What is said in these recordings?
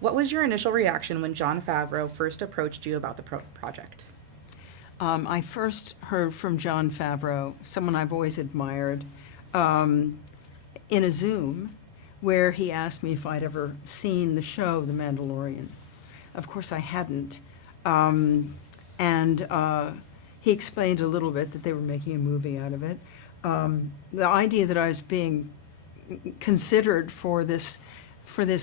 What was your initial reaction when Jon Favreau first approached you about the project? I first heard from Jon Favreau, someone I've always admired, in a Zoom where he asked me if I'd ever seen the show, The Mandalorian. Of course, I hadn't. He explained a little bit that they were making a movie out of it. The idea that I was being considered for this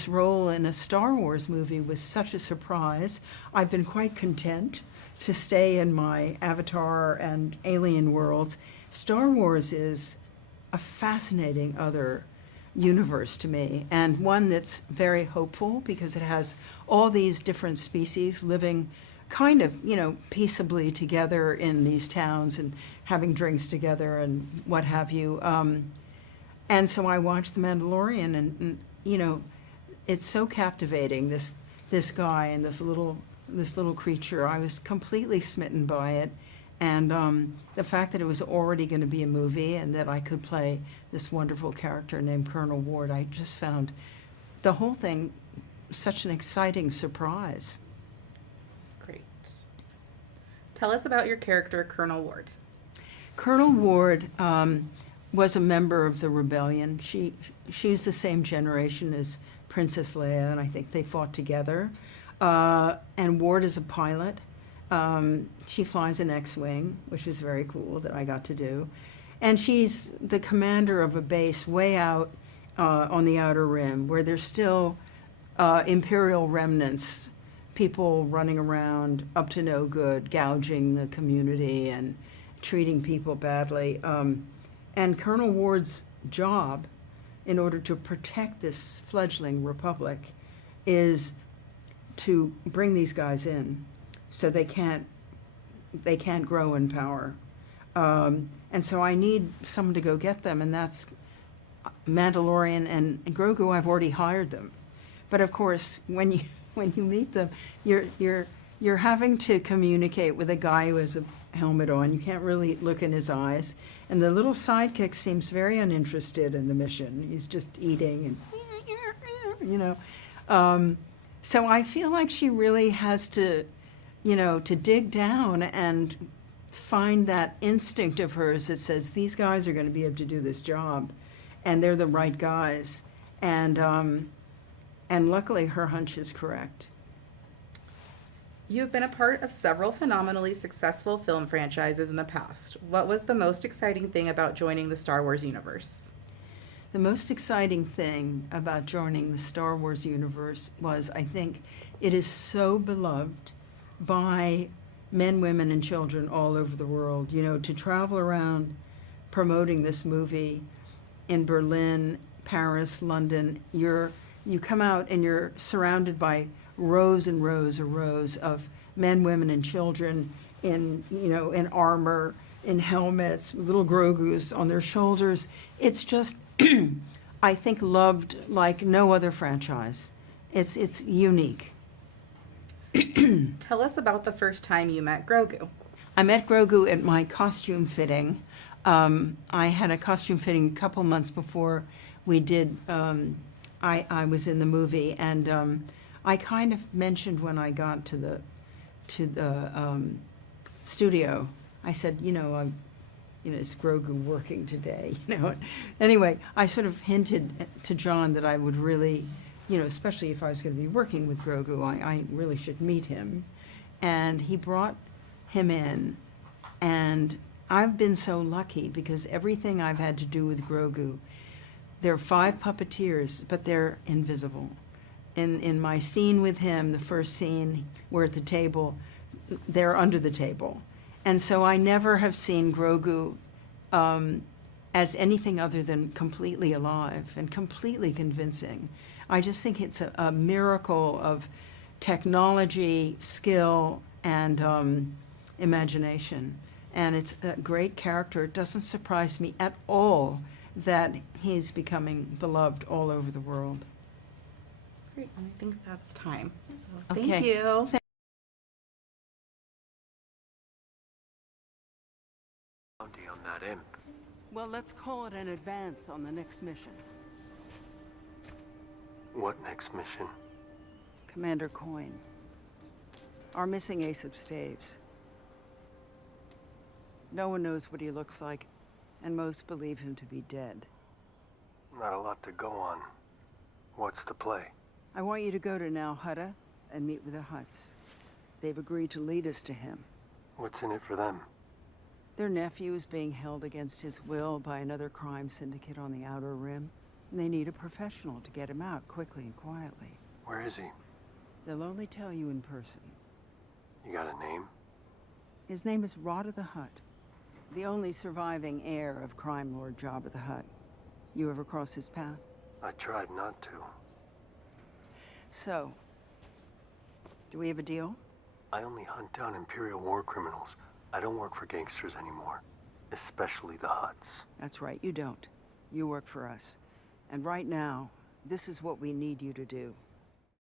role in a Star Wars movie was such a surprise. I've been quite content to stay in my Avatar and Alien worlds. Star Wars is a fascinating other universe to me, and one that's very hopeful because it has all these different species living kind of, peaceably together in these towns and having drinks together and what have you. And so I watched The Mandalorian, and it's so captivating, this guy and this little creature. I was completely smitten by it. And the fact that it was already going to be a movie and that I could play this wonderful character named Colonel Ward, I just found the whole thing such an exciting surprise. Great. Tell us about your character, Colonel Ward. Colonel Ward was a member of the rebellion. She's the same generation as Princess Leia, and I think they fought together. And Ward is a pilot. She flies an X-Wing, which is very cool that I got to do. And she's the commander of a base way out on the Outer Rim, where there's still Imperial remnants, people running around up to no good, gouging the community and treating people badly. And Colonel Ward's job, in order to protect this fledgling republic, is to bring these guys in so they can't grow in power. And so I need someone to go get them, and that's Mandalorian and Grogu. I've already hired them. But of course, when you meet them, you're having to communicate with a guy who has a helmet on. You can't really look in his eyes. And the little sidekick seems very uninterested in the mission. He's just eating and, so I feel like she really has to, to dig down and find that instinct of hers that says, these guys are going to be able to do this job, and they're the right guys. And luckily, her hunch is correct. You've been a part of several phenomenally successful film franchises in the past. What was the most exciting thing about joining the Star Wars universe? The most exciting thing about joining the Star Wars universe was, I think, it is so beloved by men, women, and children all over the world. To travel around promoting this movie in Berlin, Paris, London, you come out and you're surrounded by rows and rows and rows of men, women, and children in armor, in helmets, little Grogus on their shoulders. It's just, I think, loved like no other franchise. It's unique. Tell us about the first time you met Grogu. I met Grogu at my costume fitting. I had a costume fitting a couple months before we did, I was in the movie, and I kind of mentioned when I got to the studio, I said, is Grogu working today? Anyway, I sort of hinted to John that I would really, especially if I was going to be working with Grogu, I really should meet him. And he brought him in, and I've been so lucky because everything I've had to do with Grogu, there are 5 puppeteers, but they're invisible. In my scene with him, the first scene, we're at the table, they're under the table. And so I never have seen Grogu as anything other than completely alive and completely convincing. I just think it's a miracle of technology, skill, and imagination. And it's a great character. It doesn't surprise me at all that he's becoming beloved all over the world. Great, and I think that's time. So Okay. thank you. Bounty on that imp. Well, let's call it an advance on the next mission. What next mission? Commander Coyne. Our missing ace of staves. No one knows what he looks like, and most believe him to be dead. Not a lot to go on. What's the play? I want you to go to Nal Hutta and meet with the Hutts. They've agreed to lead us to him. What's in it for them? Their nephew is being held against his will by another crime syndicate on the Outer Rim, and they need a professional to get him out quickly and quietly. Where is he? They'll only tell you in person. You got a name? His name is Rada the Hutt, the only surviving heir of crime lord Jabba the Hutt. You ever cross his path? I tried not to. So, do we have a deal? I only hunt down Imperial war criminals. I don't work for gangsters anymore. Especially the Hutts. That's right, you don't. You work for us. And right now, this is what we need you to do.